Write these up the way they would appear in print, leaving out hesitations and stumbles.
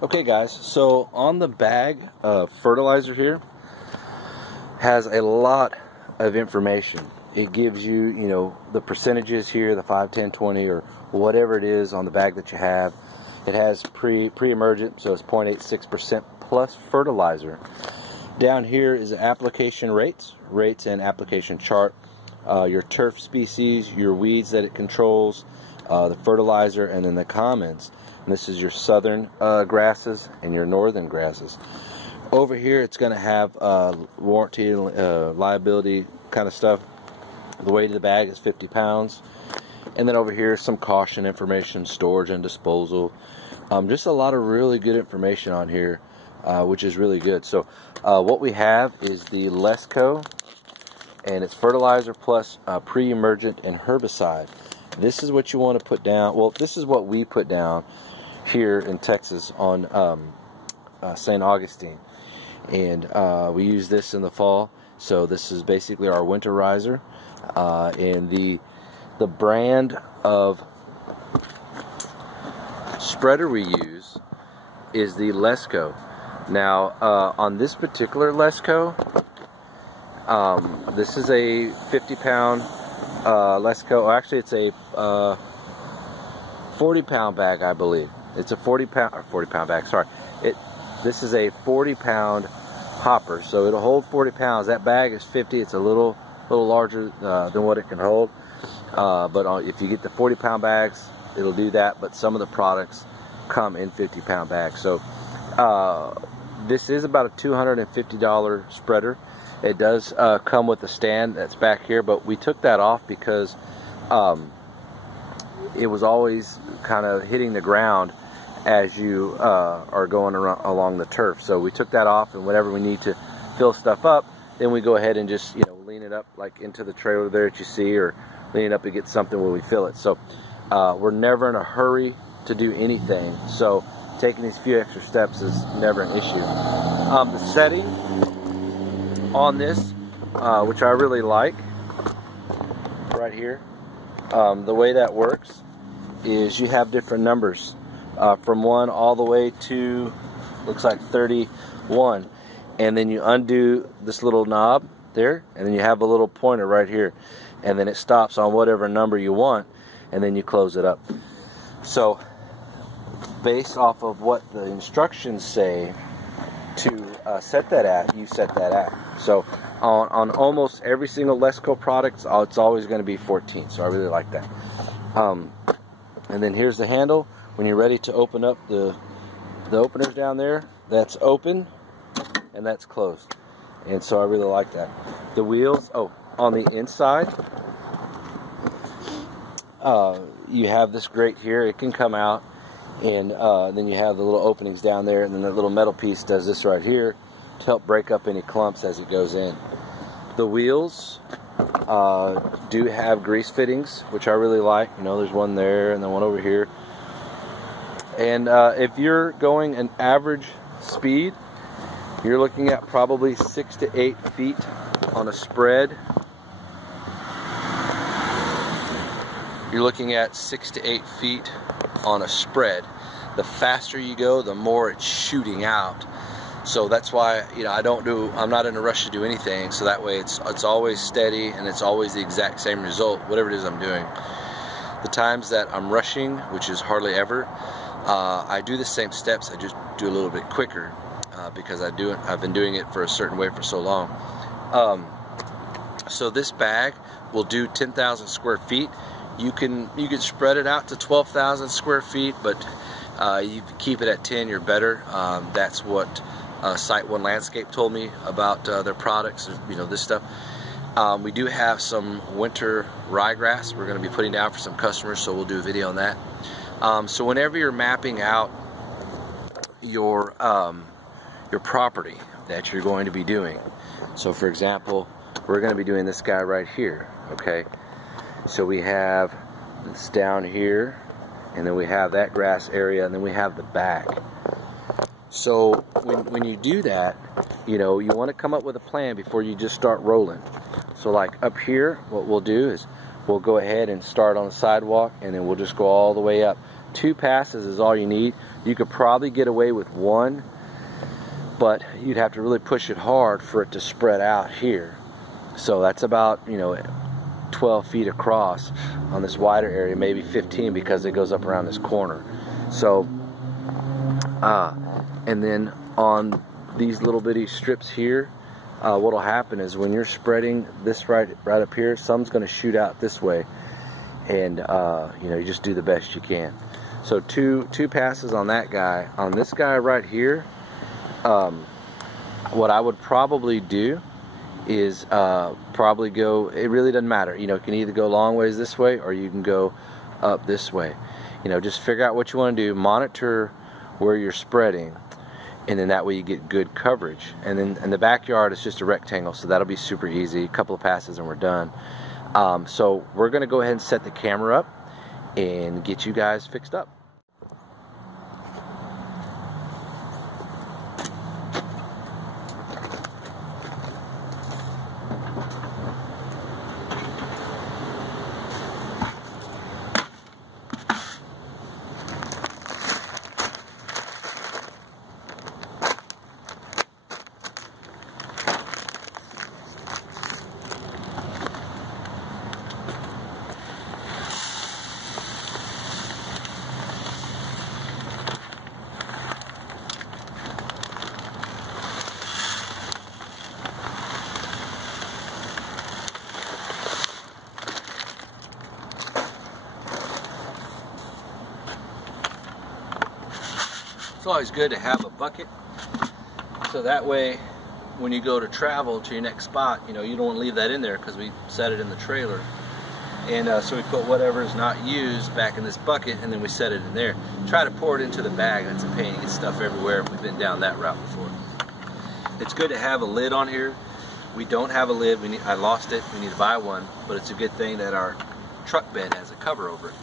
Okay guys, so on the bag of fertilizer here has a lot of information. It gives you, the percentages here, the 5, 10, 20, or whatever it is on the bag that you have. It has pre-emergent, so it's 0.86% plus fertilizer. Down here is application rates and application chart. Your turf species, your weeds that it controls, the fertilizer, and then the commons. And this is your southern grasses and your northern grasses. Over here it's going to have warranty and liability kind of stuff. The weight of the bag is 50 pounds. And then over here some caution information, storage and disposal. Just a lot of really good information on here, which is really good. So what we have is the Lesco, and it's fertilizer plus pre-emergent and herbicide. This is what you want to put down. Well, this is what we put down here in Texas on St. Augustine, and we use this in the fall. So this is basically our winterizer, and the brand of spreader we use is the Lesco. Now on this particular Lesco, this is a 50-pound Lesco. Actually, it's a 40-pound bag, I believe. It's a 40-pound bag. Sorry, this is a 40-pound hopper, so it'll hold 40 pounds. That bag is 50. It's a little larger than what it can hold. But if you get the 40-pound bags, it'll do that. But some of the products come in 50-pound bags. So this is about a $250 spreader. It does come with a stand that's back here, but we took that off because it was always kind of hitting the ground as you are going along the turf. So we took that off, and whenever we need to fill stuff up, then we go ahead and just lean it up like into the trailer there that you see, or lean it up and get something when we fill it. So we're never in a hurry to do anything, so taking these few extra steps is never an issue. The setting on this, which I really like right here, the way that works is you have different numbers from 1 all the way to, looks like 31, and then you undo this little knob there, and then you have a little pointer right here, and then it stops on whatever number you want, and then you close it up. So based off of what the instructions say to set that at, you set that at. So on almost every single Lesco product, it's always going to be 14, so I really like that. And then here's the handle. When you're ready to open up the openers down there, that's open and that's closed. And so I really like that. The wheels, on the inside, you have this grate here. It can come out, and then you have the little openings down there, and then the little metal piece does this right here to help break up any clumps as it goes in. The wheels do have grease fittings, which I really like. There's one there and then one over here. And if you're going an average speed, you're looking at probably 6 to 8 feet on a spread. You're looking at 6 to 8 feet on a spread. The faster you go, the more it's shooting out. So that's why I'm not in a rush to do anything. So that way it's always steady, and it's always the exact same result, whatever it is I'm doing. The times that I'm rushing, which is hardly ever, I do the same steps. I just do a little bit quicker because I've been doing it for a certain way for so long. So this bag will do 10,000 square feet. You can spread it out to 12,000 square feet, but you keep it at 10, you're better. That's what Site One Landscape told me about their products. This stuff. We do have some winter ryegrass we're going to be putting down for some customers, so we'll do a video on that. So whenever you're mapping out your property that you're going to be doing, so for example, we're going to be doing this guy right here. Okay, so we have this down here, and then we have that grass area, and then we have the back. So when you do that, you want to come up with a plan before you just start rolling. So like up here, what we'll do is we'll go ahead and start on the sidewalk, and then we'll just go all the way up 2 passes is all you need. You could probably get away with 1, but you'd have to really push it hard for it to spread out here. So that's about, you know, 12 feet across on this wider area, maybe 15, because it goes up around this corner. So and then on these little bitty strips here, what'll happen is when you're spreading this right up here, some's going to shoot out this way, and you know, you just do the best you can. So two passes on that guy. On this guy right here, what I would probably do is probably go, it really doesn't matter, you know, you can either go long ways this way or you can go up this way. You know, just figure out what you want to do, monitor where you're spreading, and then that way you get good coverage. And then in the backyard, it's just a rectangle, so that'll be super easy. A couple of passes and we're done. So we're going to go ahead and set the camera up and get you guys fixed up. It's always good to have a bucket, so that way when you go to travel to your next spot, you know, you don't want to leave that in there, because we set it in the trailer. And so we put whatever is not used back in this bucket, and then we set it in there. Try to pour it into the bag. That's a pain. You get stuff everywhere. We've been down that route before. It's good to have a lid on here. We don't have a lid. I lost it. We need to buy one, but it's a good thing that our truck bed has a cover over it.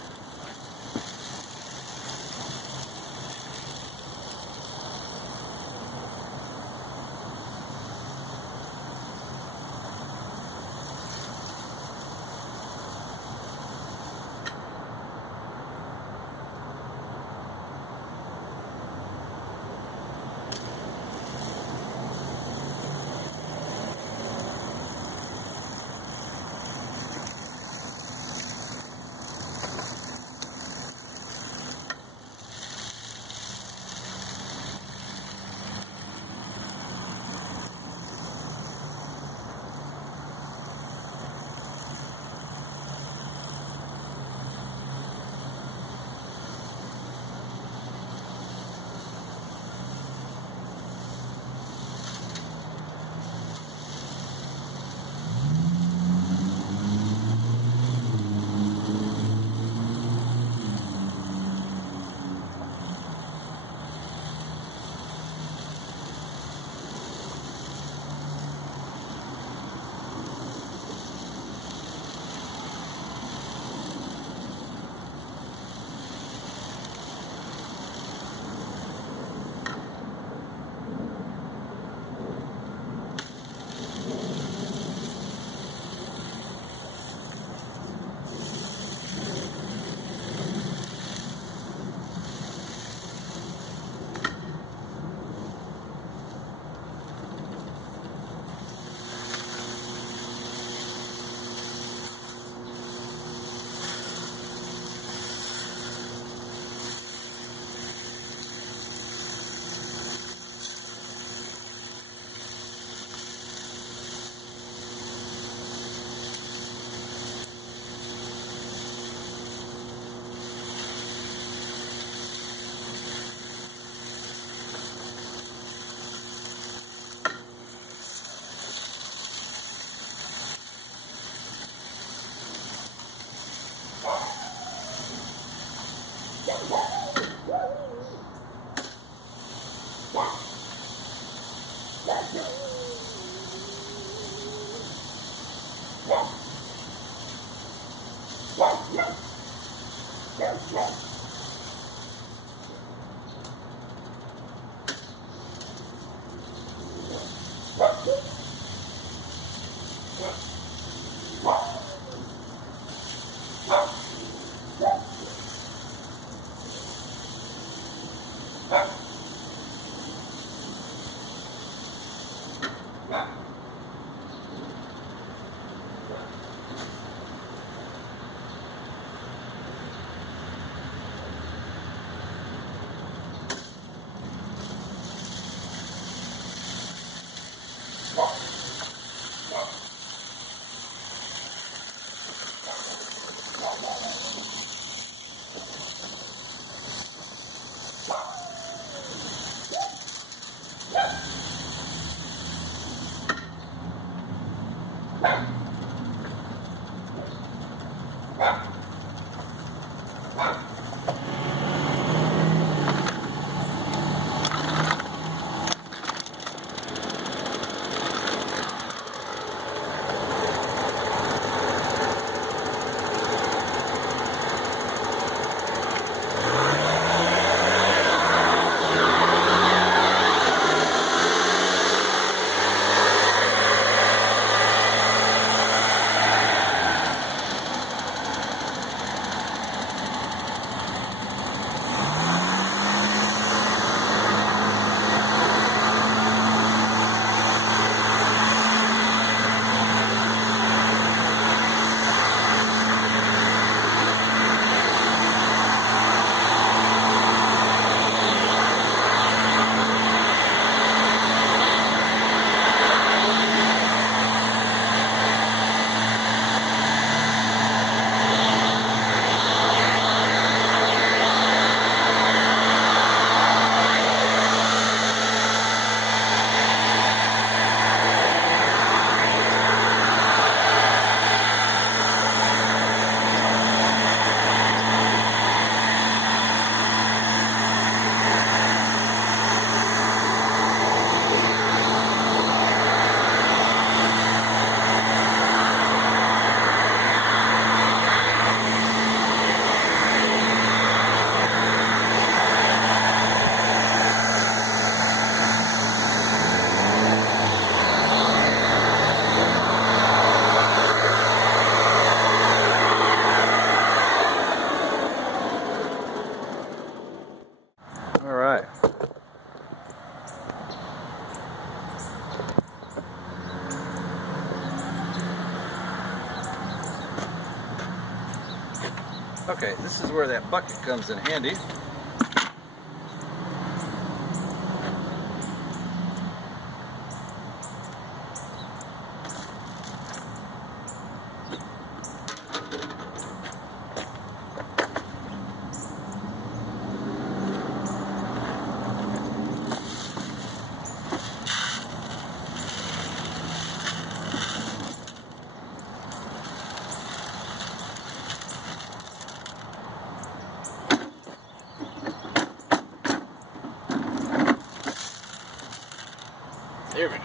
Okay, this is where that bucket comes in handy. There we go.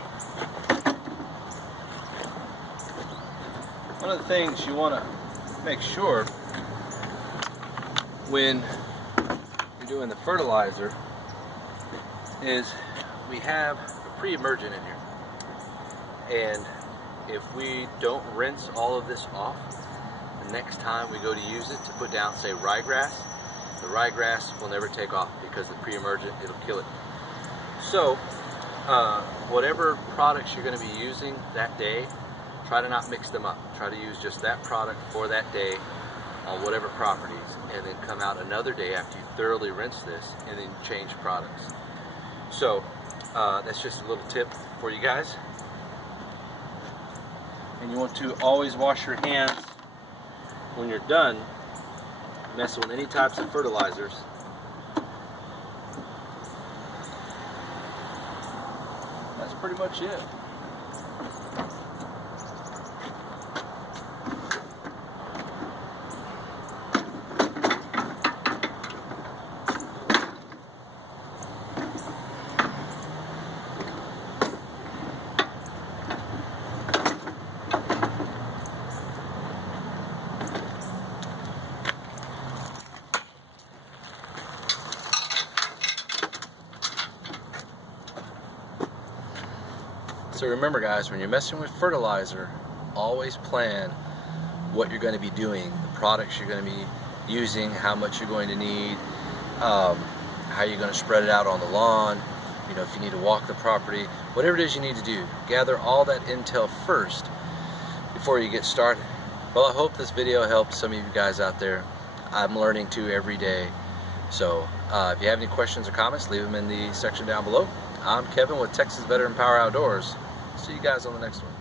One of the things you want to make sure when you're doing the fertilizer is we have a pre-emergent in here. And if we don't rinse all of this off, the next time we go to use it to put down, say, ryegrass, the ryegrass will never take off because the pre-emergent, it'll kill it. So, whatever products you're going to be using that day, try to not mix them up. Try to use just that product for that day on whatever properties, and then come out another day after you thoroughly rinse this and then change products. So that's just a little tip for you guys. And you want to always wash your hands when you're done messing with any types of fertilizers. That's pretty much it. So remember, guys, when you're messing with fertilizer, always plan what you're going to be doing, the products you're going to be using, how much you're going to need, how you're going to spread it out on the lawn, you know, if you need to walk the property, whatever it is you need to do. Gather all that intel first before you get started. Well, I hope this video helped some of you guys out there. I'm learning too every day. So if you have any questions or comments, leave them in the section down below. I'm Kevin with Texas Veteran Power Outdoors. See you guys on the next one.